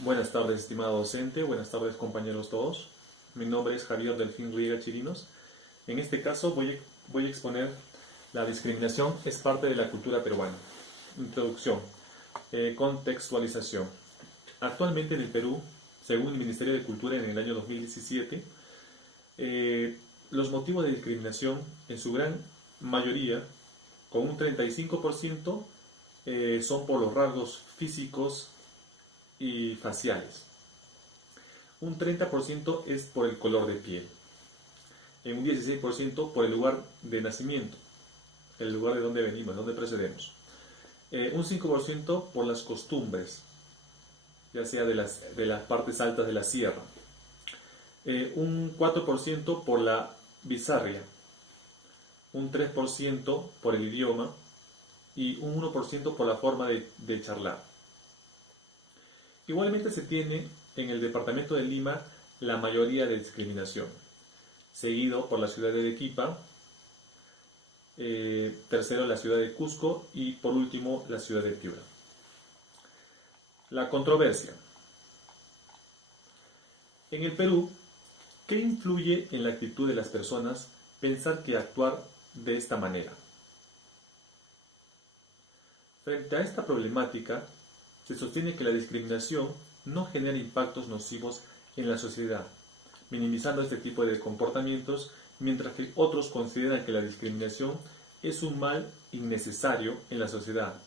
Buenas tardes, estimado docente. Buenas tardes, compañeros todos. Mi nombre es Javier Delfín Riega Chirinos. En este caso voy a exponer la discriminación es parte de la cultura peruana. Introducción. Contextualización. Actualmente en el Perú, según el Ministerio de Cultura en el año 2017, los motivos de discriminación en su gran mayoría, con un 35%, son por los rasgos físicos y faciales. Un 30% es por el color de piel. En un 16% por el lugar de nacimiento, el lugar de donde venimos, de donde procedemos. Un 5% por las costumbres, ya sea de las partes altas de la sierra. Un 4% por la bizarria. Un 3% por el idioma y un 1% por la forma de charlar. Igualmente se tiene en el departamento de Lima la mayoría de discriminación, seguido por la ciudad de Arequipa, tercero la ciudad de Cusco y por último la ciudad de Piura. La controversia. En el Perú, ¿qué influye en la actitud de las personas pensar que actuar de esta manera? Frente a esta problemática, se sostiene que la discriminación no genera impactos nocivos en la sociedad, minimizando este tipo de comportamientos, mientras que otros consideran que la discriminación es un mal innecesario en la sociedad,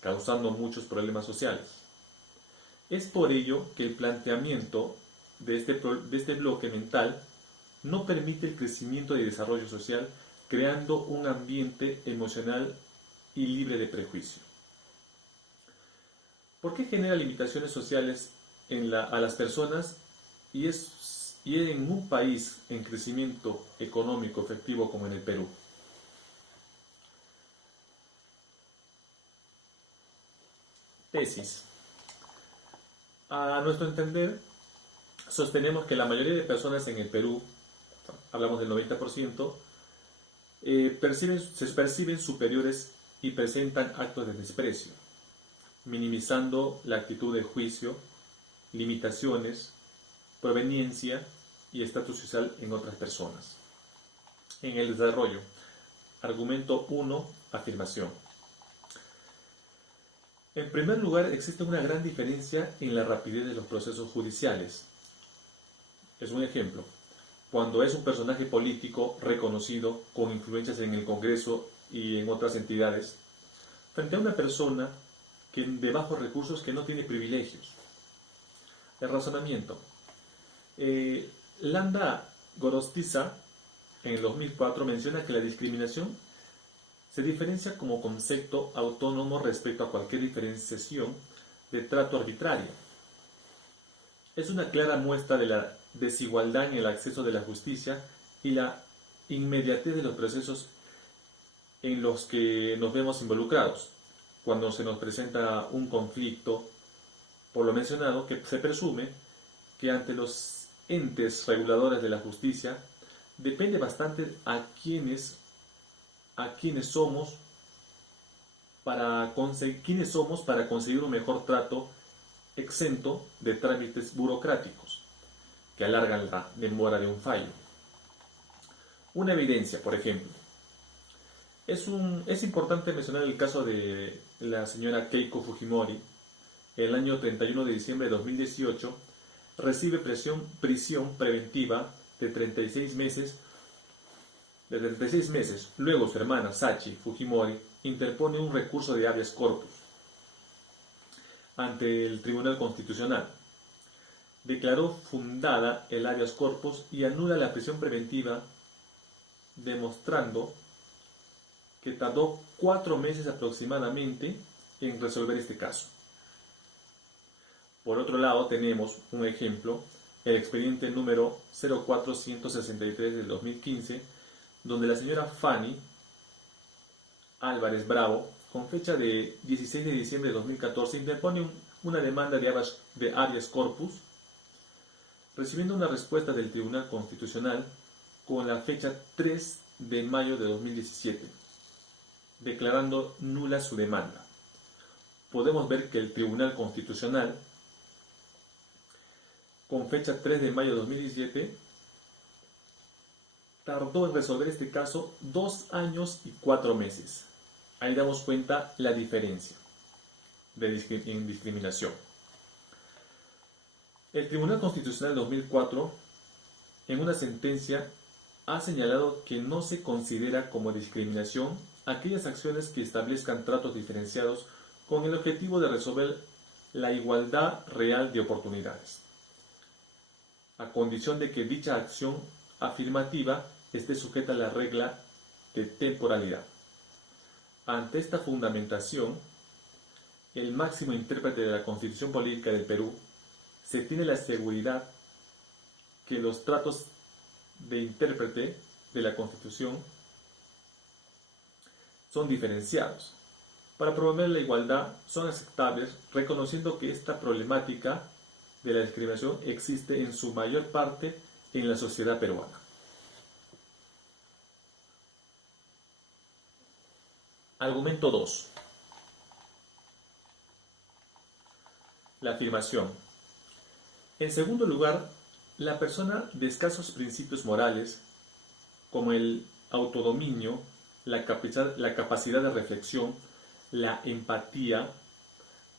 causando muchos problemas sociales. Es por ello que el planteamiento de este bloque mental no permite el crecimiento y desarrollo social, creando un ambiente emocional y libre de prejuicio. ¿Por qué genera limitaciones sociales a las personas y en un país en crecimiento económico efectivo como en el Perú? Tesis. A nuestro entender, sostenemos que la mayoría de personas en el Perú, hablamos del 90%, se perciben superiores y presentan actos de desprecio, minimizando la actitud de juicio, limitaciones, proveniencia y estatus social en otras personas. En el desarrollo, argumento 1, afirmación. En primer lugar, existe una gran diferencia en la rapidez de los procesos judiciales. Es un ejemplo. Cuando es un personaje político reconocido con influencias en el Congreso y en otras entidades, frente a una persona de bajos recursos que no tiene privilegios. El razonamiento. Landa Gorostiza, en el 2004, menciona que la discriminación se diferencia como concepto autónomo respecto a cualquier diferenciación de trato arbitrario. Es una clara muestra de la desigualdad en el acceso de la justicia y la inmediatez de los procesos en los que nos vemos involucrados. Cuando se nos presenta un conflicto, por lo mencionado, que se presume que ante los entes reguladores de la justicia depende bastante a quienes somos para conseguir un mejor trato exento de trámites burocráticos que alargan la demora de un fallo. Una evidencia, por ejemplo. Es importante mencionar el caso de la señora Keiko Fujimori. El año 31 de diciembre de 2018 recibe prisión preventiva de 36 meses. Luego su hermana Sachi Fujimori interpone un recurso de habeas corpus ante el Tribunal Constitucional. Declaró fundada el habeas corpus y anula la prisión preventiva, demostrando que tardó 4 meses aproximadamente en resolver este caso. Por otro lado, tenemos un ejemplo, el expediente número 04163 del 2015, donde la señora Fanny Álvarez Bravo, con fecha de 16 de diciembre de 2014, interpone una demanda de habeas corpus, recibiendo una respuesta del Tribunal Constitucional con la fecha 3 de mayo de 2017, declarando nula su demanda. Podemos ver que el Tribunal Constitucional con fecha 3 de mayo de 2017, tardó en resolver este caso 2 años y 4 meses. Ahí damos cuenta la diferencia en discriminación. El Tribunal Constitucional 2004, en una sentencia, ha señalado que no se considera como discriminación aquellas acciones que establezcan tratos diferenciados con el objetivo de resolver la igualdad real de oportunidades, a condición de que dicha acción afirmativa esté sujeta a la regla de temporalidad. Ante esta fundamentación, el máximo intérprete de la Constitución Política del Perú se tiene la seguridad que los tratos de intérprete de la Constitución son diferenciados. Para promover la igualdad son aceptables, reconociendo que esta problemática de la discriminación existe en su mayor parte en la sociedad peruana. Argumento 2. La afirmación. En segundo lugar, la persona de escasos principios morales, como el autodominio, la capacidad de reflexión, la empatía,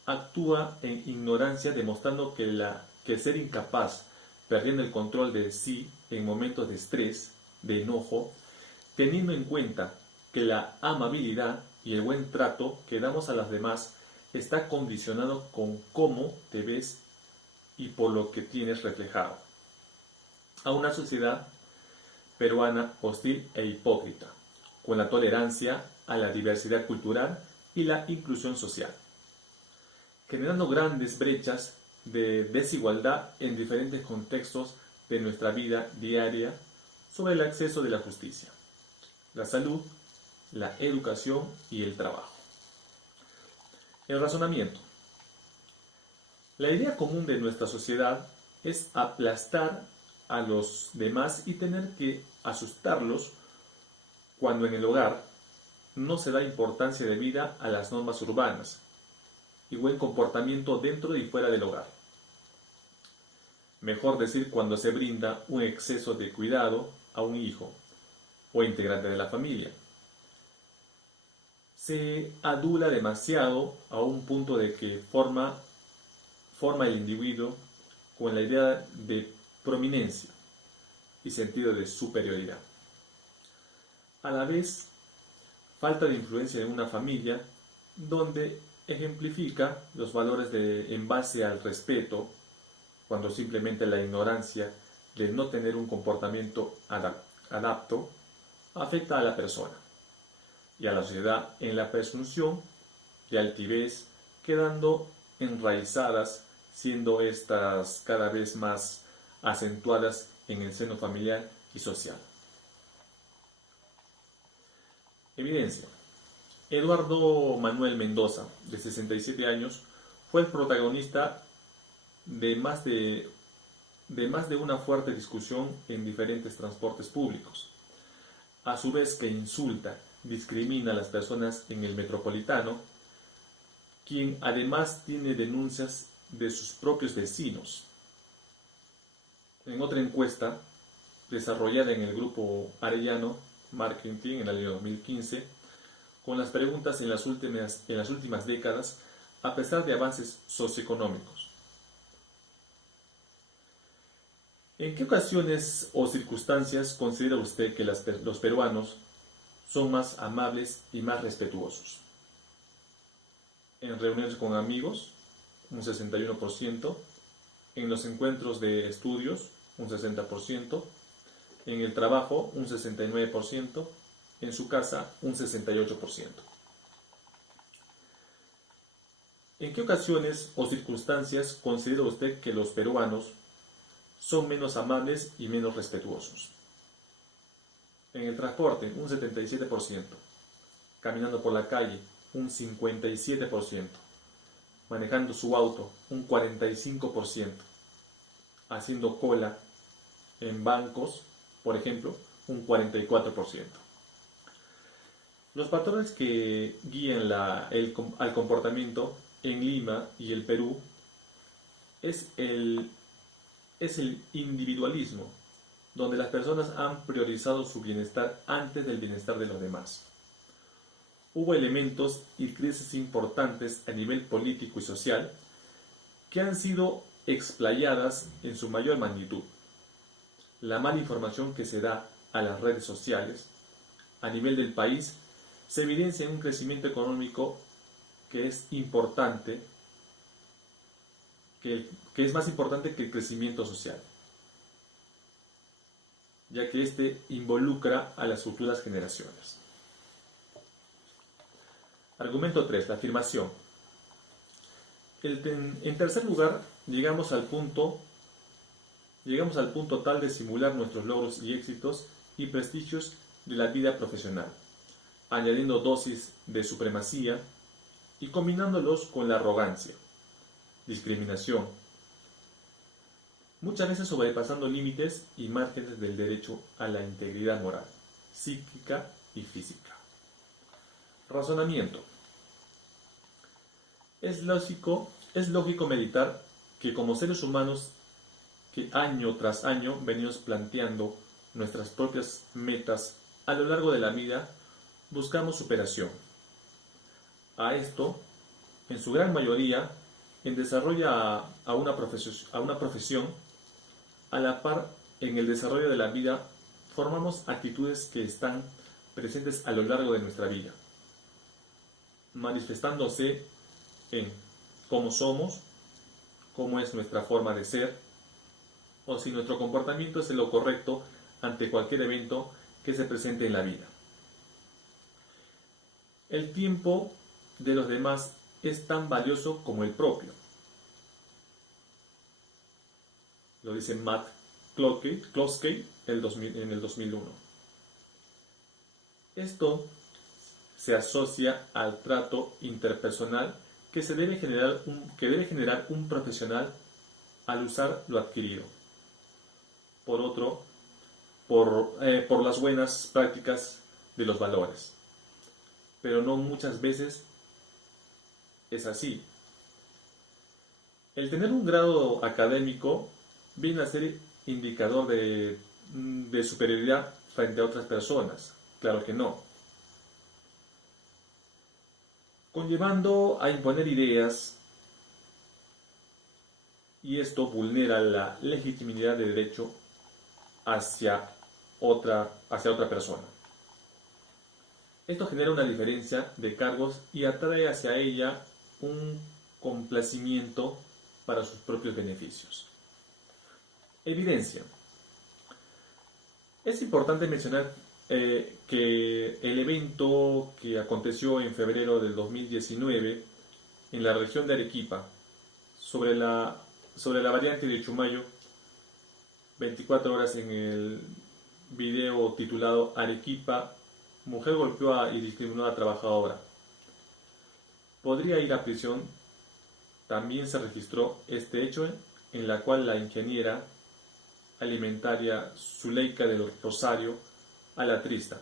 actúa en ignorancia, demostrando que el ser incapaz, perdiendo el control de sí en momentos de estrés, de enojo, teniendo en cuenta que la amabilidad y el buen trato que damos a los demás está condicionado con cómo te ves y por lo que tienes reflejado. A una sociedad peruana hostil e hipócrita, con la tolerancia a la diversidad cultural y la inclusión social, generando grandes brechas de desigualdad en diferentes contextos de nuestra vida diaria sobre el acceso de la justicia, la salud, la educación y el trabajo. El razonamiento. La idea común de nuestra sociedad es aplastar a los demás y tener que asustarlos cuando en el hogar no se da importancia debida a las normas urbanas y buen comportamiento dentro y fuera del hogar. Mejor decir cuando se brinda un exceso de cuidado a un hijo o integrante de la familia. Se adula demasiado a un punto de que forma el individuo con la idea de prominencia y sentido de superioridad. A la vez, falta de influencia en una familia donde ejemplifica los valores en base al respeto, cuando simplemente la ignorancia de no tener un comportamiento adapto afecta a la persona y a la sociedad en la presunción de altivez, quedando enraizadas, siendo estas cada vez más acentuadas en el seno familiar y social. Evidencia. Eduardo Manuel Mendoza, de 67 años, fue el protagonista de más de una fuerte discusión en diferentes transportes públicos. A su vez que insulta, discrimina a las personas en el metropolitano, quien además tiene denuncias de sus propios vecinos. En otra encuesta, desarrollada en el grupo Arellano Marketing en el año 2015, con las preguntas en las últimas décadas, a pesar de avances socioeconómicos. ¿En qué ocasiones o circunstancias considera usted que los peruanos son más amables y más respetuosos? En reuniones con amigos, un 61%, en los encuentros de estudios, un 60%, en el trabajo, un 69%, en su casa, un 68%. ¿En qué ocasiones o circunstancias considera usted que los peruanos son menos amables y menos respetuosos? En el transporte, un 77%. Caminando por la calle, un 57%. Manejando su auto, un 45%. Haciendo cola en bancos, por ejemplo, un 44%. Los patrones que guían al comportamiento en Lima y el Perú es el es el individualismo, donde las personas han priorizado su bienestar antes del bienestar de los demás. Hubo elementos y crisis importantes a nivel político y social que han sido explayadas en su mayor magnitud. La mala información que se da a las redes sociales a nivel del país se evidencia en un crecimiento económico que es importante, que es más importante que el crecimiento social, ya que este involucra a las futuras generaciones. Argumento 3. La afirmación. En tercer lugar, llegamos al punto tal de simular nuestros logros y éxitos y prestigios de la vida profesional, añadiendo dosis de supremacía y combinándolos con la arrogancia, discriminación, muchas veces sobrepasando límites y márgenes del derecho a la integridad moral, psíquica y física. Razonamiento. Es lógico meditar que como seres humanos que año tras año venimos planteando nuestras propias metas a lo largo de la vida, buscamos superación. A esto, en su gran mayoría, en desarrollo a una profesión, a la par en el desarrollo de la vida, formamos actitudes que están presentes a lo largo de nuestra vida, manifestándose en cómo somos, cómo es nuestra forma de ser, o si nuestro comportamiento es lo correcto ante cualquier evento que se presente en la vida. El tiempo de los demás es tan valioso como el propio. Lo dice Matt Kloskey en el 2001. Esto se asocia al trato interpersonal que debe generar un profesional al usar lo adquirido. Por otro, por las buenas prácticas de los valores. Pero no muchas veces es así. El tener un grado académico viene a ser indicador de superioridad frente a otras personas. Claro que no. Conllevando a imponer ideas, y esto vulnera la legitimidad de derecho hacia otra persona. Esto genera una diferencia de cargos y atrae hacia ella un complacimiento para sus propios beneficios. Evidencia. Es importante mencionar que el evento que aconteció en febrero del 2019 en la región de Arequipa sobre la variante de Chumayo, 24 horas, en el video titulado Arequipa, mujer golpeó y discriminó a trabajadora. Podría ir a prisión. También se registró este hecho en la cual la ingeniera alimentaria Zuleika del Rosario, a la trista,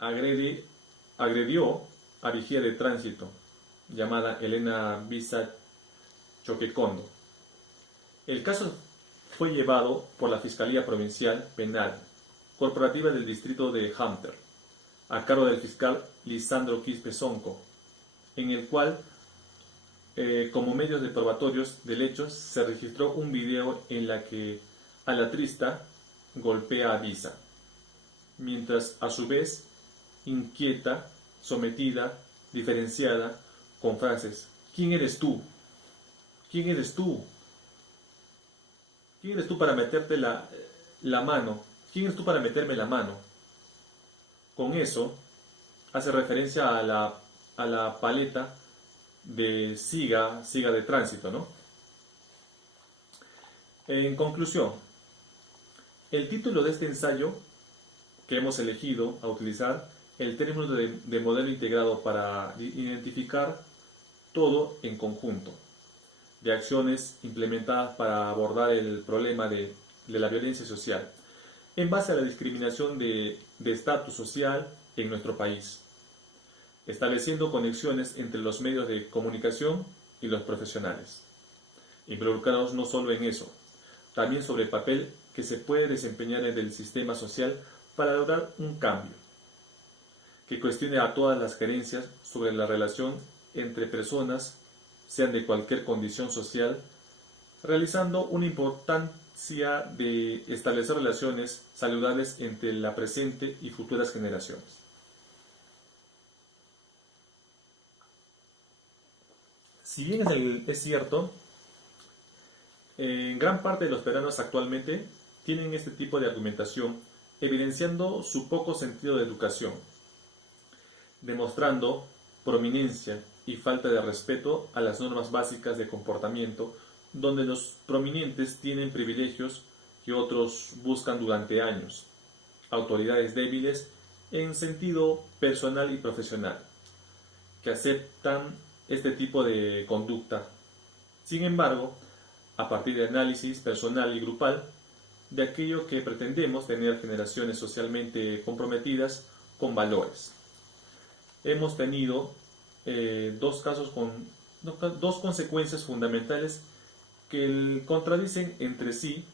agredió a vigía de tránsito llamada Elena Visa Choquecondo. El caso fue llevado por la Fiscalía Provincial Penal Corporativa del Distrito de Hunter, a cargo del fiscal Lisandro Quispe Sonco, en el cual, como medios de probatorios del hecho, se registró un video en la que a la trista golpea a Visa, mientras a su vez inquieta, sometida, diferenciada, con frases: ¿quién eres tú? ¿Quién eres tú? ¿Quién eres tú para meterte la mano? ¿Quién eres tú para meterme la mano? Con eso hace referencia a la paleta de siga de tránsito, ¿no? En conclusión, el título de este ensayo que hemos elegido a utilizar, el término de modelo integrado, para identificar todo en conjunto de acciones implementadas para abordar el problema de la violencia social en base a la discriminación de estatus social en nuestro país, estableciendo conexiones entre los medios de comunicación y los profesionales. involucrados no solo en eso, también sobre el papel que se puede desempeñar en el sistema social para lograr un cambio, que cuestione a todas las creencias sobre la relación entre personas, sean de cualquier condición social, realizando una importancia de establecer relaciones saludables entre la presente y futuras generaciones. Si bien es cierto, gran parte de los peruanos actualmente tienen este tipo de argumentación, evidenciando su poco sentido de educación, demostrando prominencia y falta de respeto a las normas básicas de comportamiento, donde los prominentes tienen privilegios que otros buscan durante años, autoridades débiles en sentido personal y profesional, que aceptan este tipo de conducta. Sin embargo, a partir de análisis personal y grupal de aquello que pretendemos tener generaciones socialmente comprometidas con valores. Hemos tenido dos casos con dos consecuencias fundamentales que contradicen entre sí.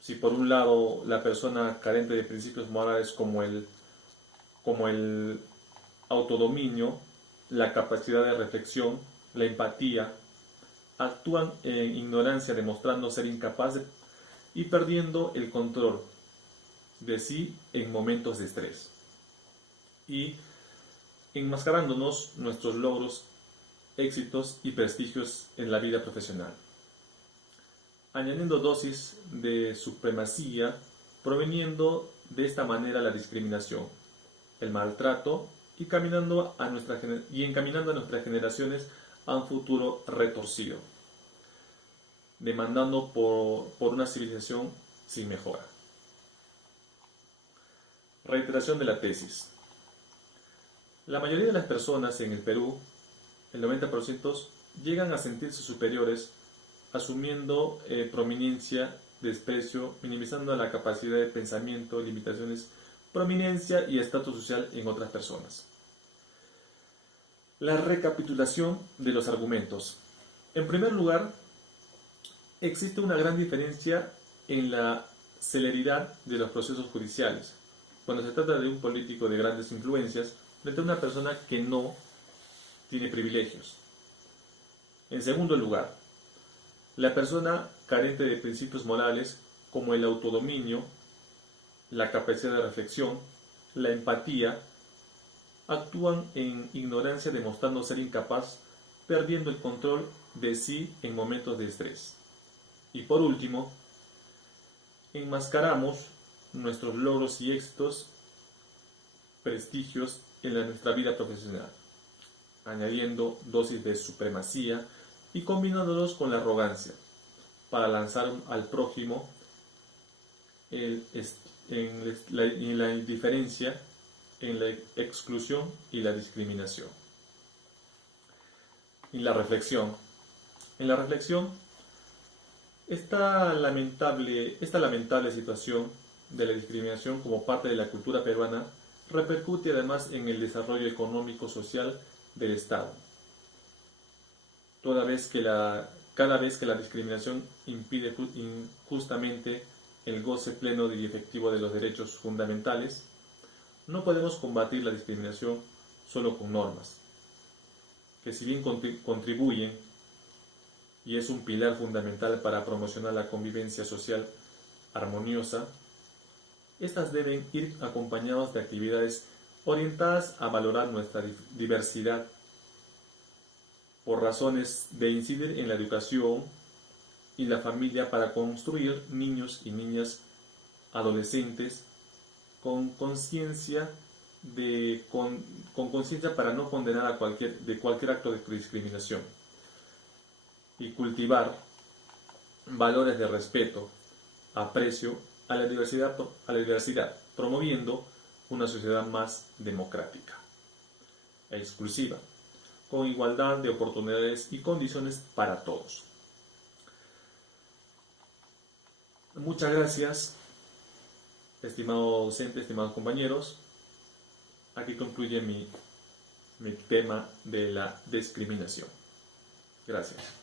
Si por un lado la persona carente de principios morales como el autodominio, la capacidad de reflexión, la empatía, actúan en ignorancia demostrando ser incapaces y perdiendo el control de sí en momentos de estrés y enmascarándonos nuestros logros, éxitos y prestigios en la vida profesional, añadiendo dosis de supremacía, proveniendo de esta manera la discriminación, el maltrato y encaminando a nuestras generaciones a un futuro retorcido, demandando por una civilización sin mejora. Reiteración de la tesis. La mayoría de las personas en el Perú, el 90%, llegan a sentirse superiores, asumiendo prominencia, desprecio, minimizando la capacidad de pensamiento, limitaciones, prominencia y estatus social en otras personas. La recapitulación de los argumentos. En primer lugar, existe una gran diferencia en la celeridad de los procesos judiciales, cuando se trata de un político de grandes influencias frente a una persona que no tiene privilegios. En segundo lugar, la persona carente de principios morales como el autodominio, la capacidad de reflexión, la empatía, actúan en ignorancia demostrando ser incapaz, perdiendo el control de sí en momentos de estrés. Y por último, enmascaramos nuestros logros y éxitos, prestigios en nuestra vida profesional, añadiendo dosis de supremacía y combinándolos con la arrogancia, para lanzar al prójimo en la indiferencia, en la exclusión y la discriminación. En la reflexión. Esta lamentable situación de la discriminación como parte de la cultura peruana repercute además en el desarrollo económico-social del Estado. Cada vez que la discriminación impide injustamente el goce pleno y efectivo de los derechos fundamentales, no podemos combatir la discriminación solo con normas, que si bien contribuyen y es un pilar fundamental para promocionar la convivencia social armoniosa, estas deben ir acompañadas de actividades orientadas a valorar nuestra diversidad, por razones de incidir en la educación y la familia para construir niños y niñas adolescentes con conciencia para no condenar a cualquier acto de discriminación y cultivar valores de respeto, aprecio a la diversidad, promoviendo una sociedad más democrática e exclusiva, con igualdad de oportunidades y condiciones para todos. Muchas gracias, estimado docente, estimados compañeros. Aquí concluye mi tema de la discriminación. Gracias.